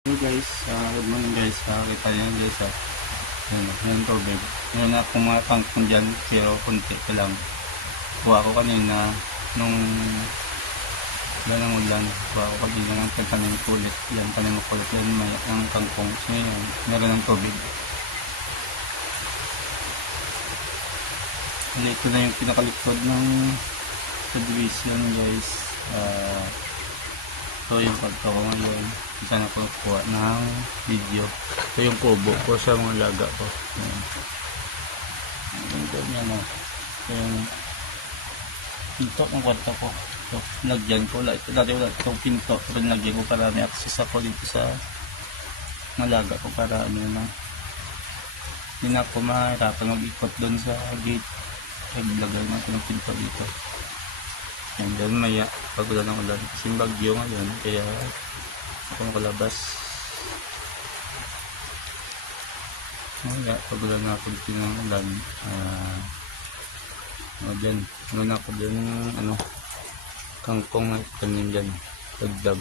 Hello guys, good morning guys. Kita nyo guys, yan tubig. Meron na akong mga kangkong dyan, pero konti pa lang. Kuha ko kanina nung ganang ulan. Kuha ko kanina ng tanim kulit. Yan, tanim mo kulit yan, may ang kangkong. So yun, meron ng tubig. Ito na yung pinakalikod ng subdivision guys. So yung pagka ko ngayon, isa na ko kuha ng video. Ito yung kubo ko sa mga laga ko. Yung ganyan o. Ito yung pinto ng kwarto ko. Ito, nagyan ko. Dati wala itong pinto. Pero nagyan ko para may access ako dito sa mga laga ko para ano na. Hindi na ako mahirapan mag-ikot doon sa gate. Naglagay natin ng pinto dito. And then maya pag ulan ng ulan kasi bagyo ngayon kaya ako makalabas maya pag ulan na ako dito ng ulan dyan muna ako dyan ng kangkong na tanim dyan dagdag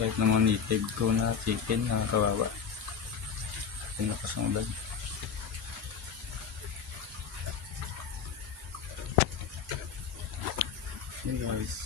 kahit naman native ko na chicken na kawawa pinakas ng ulan. Hey guys.